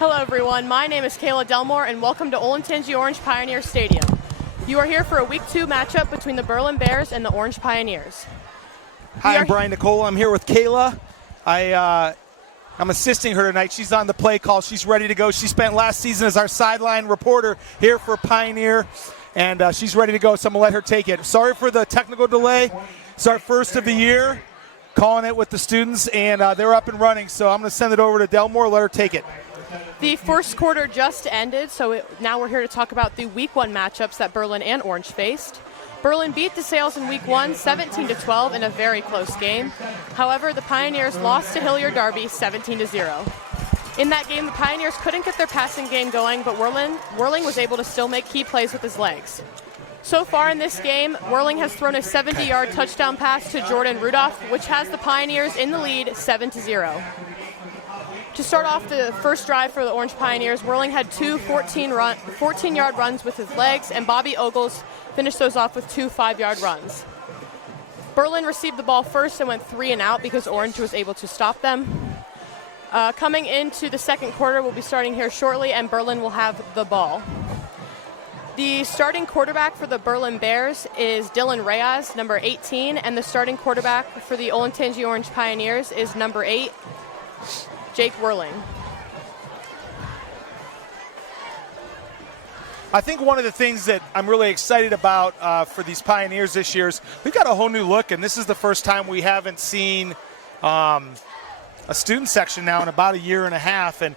Hello everyone, my name is Kayla Delmore and welcome to Olentangy Orange Pioneer Stadium. You are here for a Week 2 matchup between the Berlin Bears and the Orange Pioneers. Hi, I'm Brian Nicola. I'm here with Kayla. I'm assisting her tonight. She's on the play call. She's ready to go. She spent last season as our sideline reporter here for Pioneer, and she's ready to go, so I'm going to let her take it. Sorry for the technical delay. It's our first of the year, calling it with the students, and they're up and running, so I'm going to send it over to Delmore, let her take it. The first quarter just ended, so now we're here to talk about the Week 1 matchups that Berlin and Orange faced. Berlin beat DeSales in Week 1 17-12 in a very close game. However, the Pioneers lost to Hilliard Darby 17-0. In that game, the Pioneers couldn't get their passing game going, but Worling was able to still make key plays with his legs. So far in this game, Worling has thrown a 70-yard touchdown pass to Jordan Rudolph, which has the Pioneers in the lead 7-0. To start off the first drive for the Orange Pioneers, Worling had two 14-yard runs with his legs, and Bobby Ogles finished those off with two 5-yard runs. Berlin received the ball first and went 3 and out because Orange was able to stop them. Coming into the second quarter, we'll be starting here shortly, and Berlin will have the ball. The starting quarterback for the Berlin Bears is Dylan Reyes, number 18, and the starting quarterback for the Olentangy Orange Pioneers is number 8, Jake Worling. I think one of the things that I'm really excited about for these Pioneers this year is we've got a whole new look, and this is the first time we haven't seen a student section now in about a year and a half, and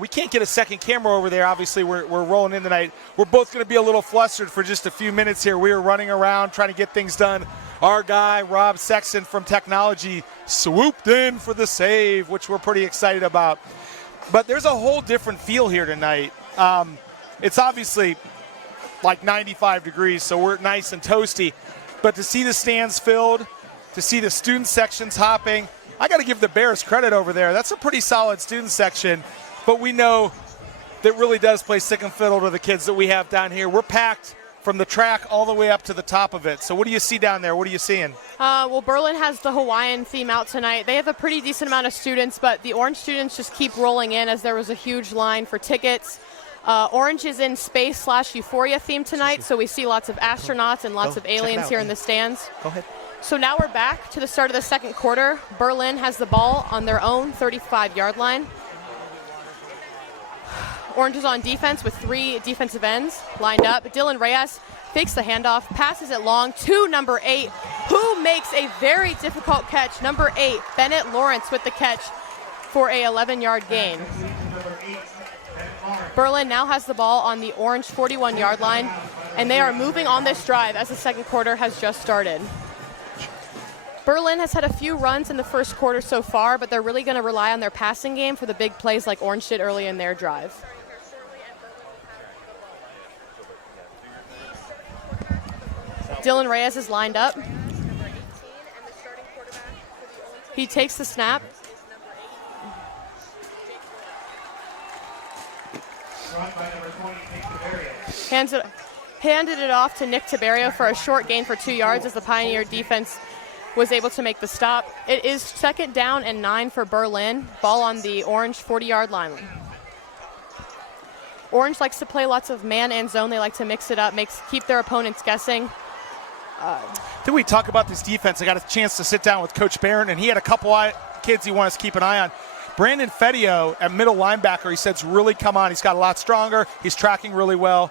we can't get a second camera over there. Obviously, we're rolling in tonight. We're both going to be a little flustered for just a few minutes here. We were running around trying to get things done. Our guy, Rob Sexton from Technology, swooped in for the save, which we're pretty excited about. But there's a whole different feel here tonight. It's obviously like 95 degrees, so we're nice and toasty. But to see the stands filled, to see the student sections hopping, I got to give the Bears credit over there. That's a pretty solid student section. But we know that really does play sick and fiddle to the kids that we have down here. We're packed from the track all the way up to the top of it. So what do you see down there? What are you seeing? Well, Berlin has the Hawaiian theme out tonight. They have a pretty decent amount of students, but the Orange students just keep rolling in as there was a huge line for tickets. Orange is in space/Euphoria theme tonight, so we see lots of astronauts and lots of aliens here in the stands. Go ahead. So now we're back to the start of the second quarter. Berlin has the ball on their own 35-yard line. Orange is on defense with 3 defensive ends lined up. Dylan Reyes fakes the handoff, passes it long to number 8, who makes a very difficult catch. Number 8, Bennett Lawrence with the catch for a 11-yard gain. Berlin now has the ball on the Orange 41-yard line, and they are moving on this drive as the second quarter has just started. Berlin has had a few runs in the first quarter so far, but they're really going to rely on their passing game for the big plays like Orange did early in their drive. Dylan Reyes is lined up. He takes the snap. Handed it off to Nick Tiberio for a short gain for 2 yards as the Pioneer defense was able to make the stop. It is second down and 9 for Berlin. Ball on the Orange 40-yard line. Orange likes to play lots of man and zone. They like to mix it up, keep their opponents guessing. Did we talk about this defense? I got a chance to sit down with Coach Barron, and he had a couple kids he wants to keep an eye on. Brandon Fedio at middle linebacker, he said's really come on. He's got a lot stronger. He's tracking really well.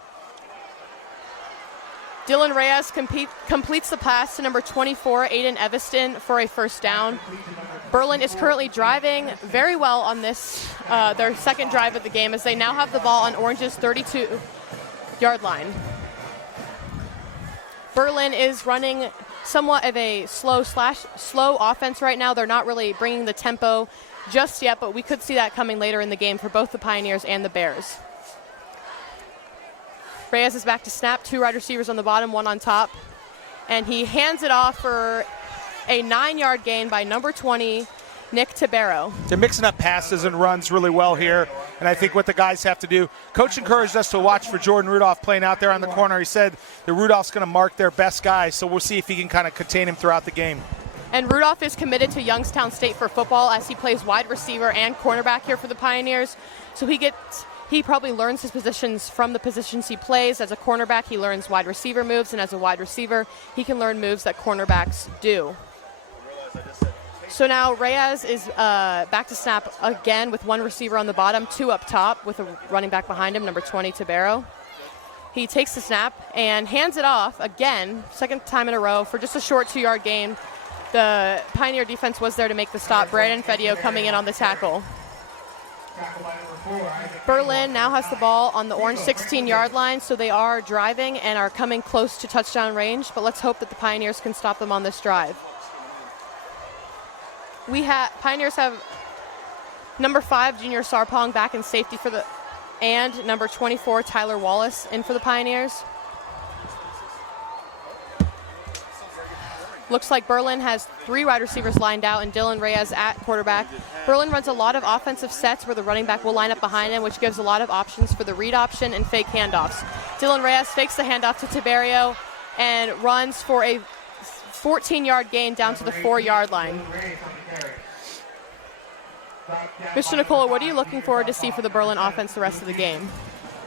Dylan Reyes completes the pass to number 24, Aiden Eviston, for a first down. Berlin is currently driving very well on this, their second drive of the game, as they now have the ball on Orange's 32-yard line. Berlin is running somewhat of a slow offense right now. They're not really bringing the tempo just yet, but we could see that coming later in the game for both the Pioneers and the Bears. Reyes is back to snap. 2 wide receivers on the bottom, 1 on top. And he hands it off for a 9-yard gain by number 20, Nick Tiberio. They're mixing up passes and runs really well here, and I think what the guys have to do. Coach encouraged us to watch for Jordan Rudolph playing out there on the corner. He said that Rudolph's going to mark their best guy, so we'll see if he can kind of contain him throughout the game. And Rudolph is committed to Youngstown State for football as he plays wide receiver and cornerback here for the Pioneers. So he probably learns his positions from the positions he plays. As a cornerback, he learns wide receiver moves, and as a wide receiver, he can learn moves that cornerbacks do. So now Reyes is back to snap again with one receiver on the bottom, two up top with a running back behind him, number 20, Tabero. He takes the snap and hands it off again, second time in a row, for just a short 2-yard gain. The Pioneer defense was there to make the stop. Brandon Fedio coming in on the tackle. Berlin now has the ball on the Orange 16-yard line, so they are driving and are coming close to touchdown range, but let's hope that the Pioneers can stop them on this drive. Pioneers have number 5, Junior Sarpong, back in safety and number 24, Tyler Wallace, in for the Pioneers. Looks like Berlin has 3 wide receivers lined out and Dylan Reyes at quarterback. Berlin runs a lot of offensive sets where the running back will line up behind him, which gives a lot of options for the read option and fake handoffs. Dylan Reyes fakes the handoff to Tiberio and runs for a 14-yard gain down to the 4-yard line. Mr. Nicola, what are you looking forward to see for the Berlin offense the rest of the game?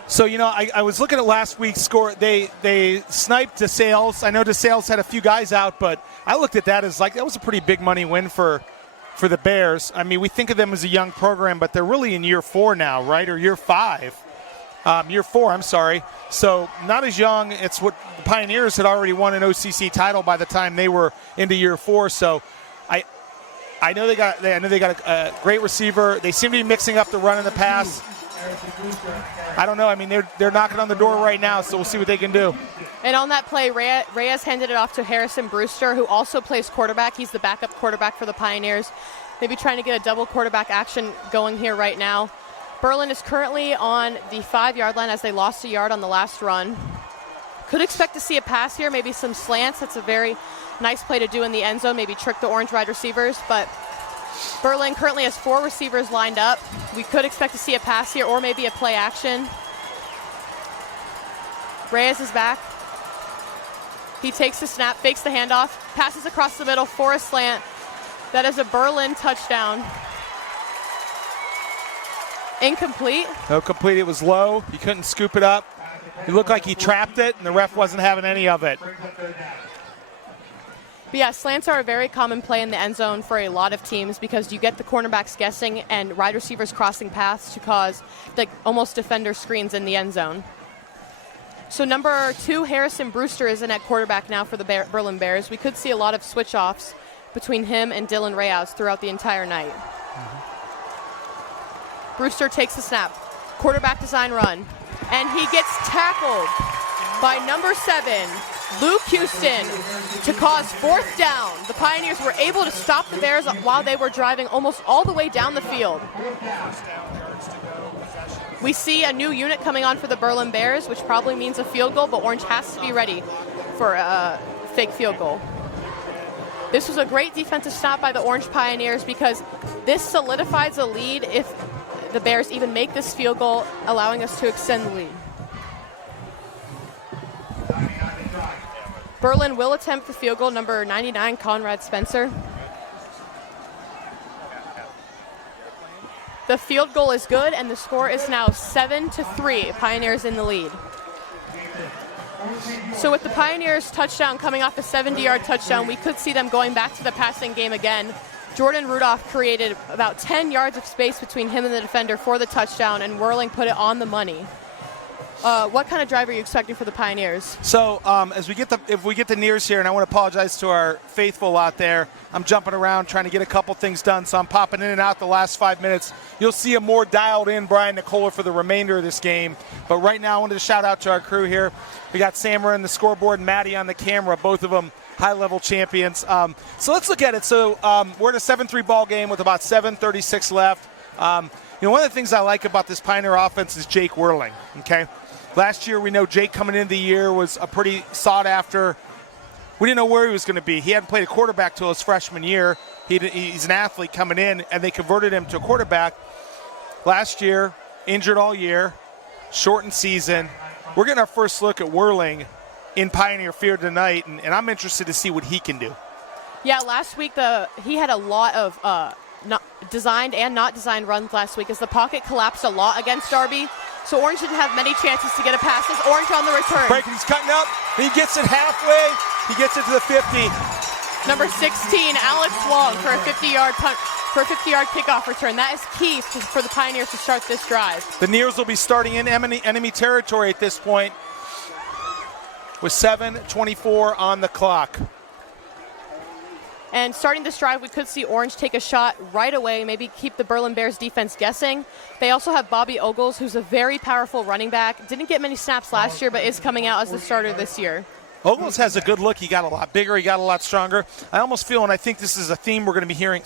So, I was looking at last week's score. They sniped DeSales. I know DeSales had a few guys out, but I looked at that as like that was a pretty big money win for the Bears. I mean, we think of them as a young program, but they're really in year 4 now, right? Or year 5. Year 4, I'm sorry. So not as young. It's what the Pioneers had already won an OCC title by the time they were into year 4. So I know they got a great receiver. They seem to be mixing up the run and the pass. I don't know. I mean, they're knocking on the door right now, so we'll see what they can do. And on that play, Reyes handed it off to Harrison Brewster, who also plays quarterback. He's the backup quarterback for the Pioneers. Maybe trying to get a double quarterback action going here right now. Berlin is currently on the 5-yard line as they lost a yard on the last run. Could expect to see a pass here, maybe some slants. That's a very nice play to do in the end zone, maybe trick the Orange wide receivers, but Berlin currently has 4 receivers lined up. We could expect to see a pass here or maybe a play action. Reyes is back. He takes the snap, fakes the handoff, passes across the middle for a slant. That is a Berlin touchdown. Incomplete. No, complete. It was low. He couldn't scoop it up. It looked like he trapped it, and the ref wasn't having any of it. But yeah, slants are a very common play in the end zone for a lot of teams because you get the cornerbacks guessing and wide receivers crossing paths to cause almost defender screens in the end zone. So number 2, Harrison Brewster, is in at quarterback now for the Berlin Bears. We could see a lot of switch-offs between him and Dylan Reyes throughout the entire night. Brewster takes the snap. Quarterback design run. And he gets tackled by number 7, Luke Houston, to cause 4th down. The Pioneers were able to stop the Bears while they were driving almost all the way down the field. We see a new unit coming on for the Berlin Bears, which probably means a field goal, but Orange has to be ready for a fake field goal. This was a great defensive stop by the Orange Pioneers because this solidifies a lead if the Bears even make this field goal, allowing us to extend the lead. Berlin will attempt the field goal, number 99, Conrad Spencer. The field goal is good, and the score is now 7-3. Pioneers in the lead. So with the Pioneers touchdown coming off a 70-yard touchdown, we could see them going back to the passing game again. Jordan Rudolph created about 10 yards of space between him and the defender for the touchdown, and Whirling put it on the money. What kind of drive are you expecting for the Pioneers? So if we get the nears here, and I want to apologize to our faithful out there, I'm jumping around trying to get a couple things done, so I'm popping in and out the last 5 minutes. You'll see a more dialed-in Brian Nicola for the remainder of this game. But right now I wanted to shout out to our crew here. We got Samara on the scoreboard and Maddie on the camera, both of them high-level champions. So let's look at it. So we're in a 7-3 ball game with about 7:36 left. One of the things I like about this Pioneer offense is Jake Whirling, okay? Last year, we know Jake coming into the year was a pretty sought-after. We didn't know where he was going to be. He hadn't played a quarterback till his freshman year. He's an athlete coming in, and they converted him to a quarterback. Last year, injured all year, shortened season. We're getting our first look at Whirling in Pioneer Field tonight, and I'm interested to see what he can do. Yeah, last week he had a lot of not designed and not designed runs last week as the pocket collapsed a lot against Darby. So Orange didn't have many chances to get a pass. As Orange on the return. Breaking, he's cutting up. He gets it halfway. He gets it to the 50. Number 16, Alex Long for a 50-yard punt. For a 50-yard kickoff return. That is key for the Pioneers to start this drive. The Nears will be starting in enemy territory at this point with 7:24 on the clock. And starting this drive, we could see Orange take a shot right away, maybe keep the Berlin Bears defense guessing. They also have Bobby Ogles, who's a very powerful running back. Didn't get many snaps last year, but is coming out as the starter this year. Ogles has a good look. He got a lot bigger. He got a lot stronger. I almost feel, and I think this is a theme we're going to be hearing,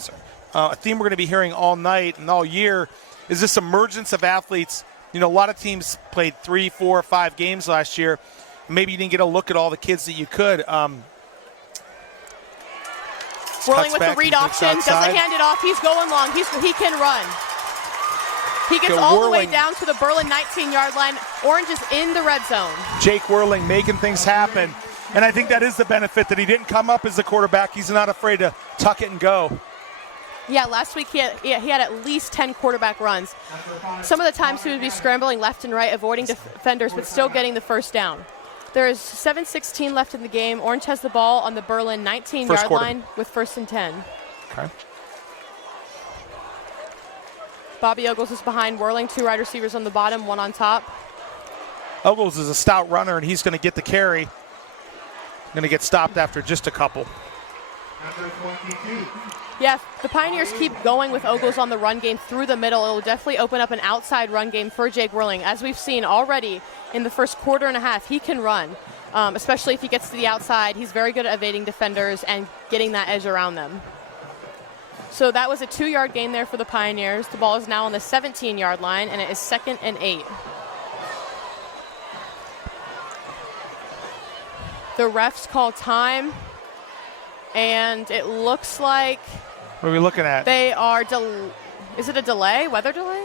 all night and all year, is this emergence of athletes. You know, a lot of teams played 3, 4, 5 games last year. Maybe you didn't get a look at all the kids that you could. Rolling with the read option, doesn't hand it off. He's going long. He can run. He gets all the way down to the Berlin 19-yard line. Orange is in the red zone. Jake Whirling making things happen. And I think that is the benefit, that he didn't come up as the quarterback. He's not afraid to tuck it and go. Yeah, last week he had at least 10 quarterback runs. Some of the times he would be scrambling left and right, avoiding defenders, but still getting the first down. There is 7:16 left in the game. Orange has the ball on the Berlin 19-yard line with 1st and 10. Okay. Bobby Ogles is behind Whirling. 2 wide receivers on the bottom, 1 on top. Ogles is a stout runner, and he's going to get the carry. Going to get stopped after just a couple. Yeah, if the Pioneers keep going with Ogles on the run game through the middle, it will definitely open up an outside run game for Jake Whirling. As we've seen already in the first quarter and a half, he can run, especially if he gets to the outside. He's very good at evading defenders and getting that edge around them. So that was a 2-yard gain there for the Pioneers. The ball is now on the 17-yard line, and it is 2nd and 8. The refs call time, and it looks like... What are we looking at? They are, is it a delay, weather delay?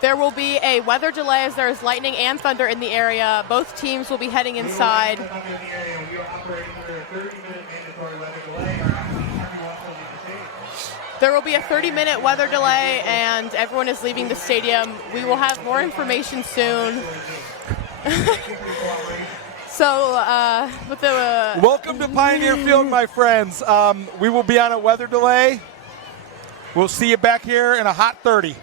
There will be a weather delay as there is lightning and thunder in the area. Both teams will be heading inside. There will be a 30-minute weather delay, and everyone is leaving the stadium. We will have more information soon. So, with the welcome to Pioneer Field, my friends. We will be on a weather delay. We'll see you back here in a hot 30.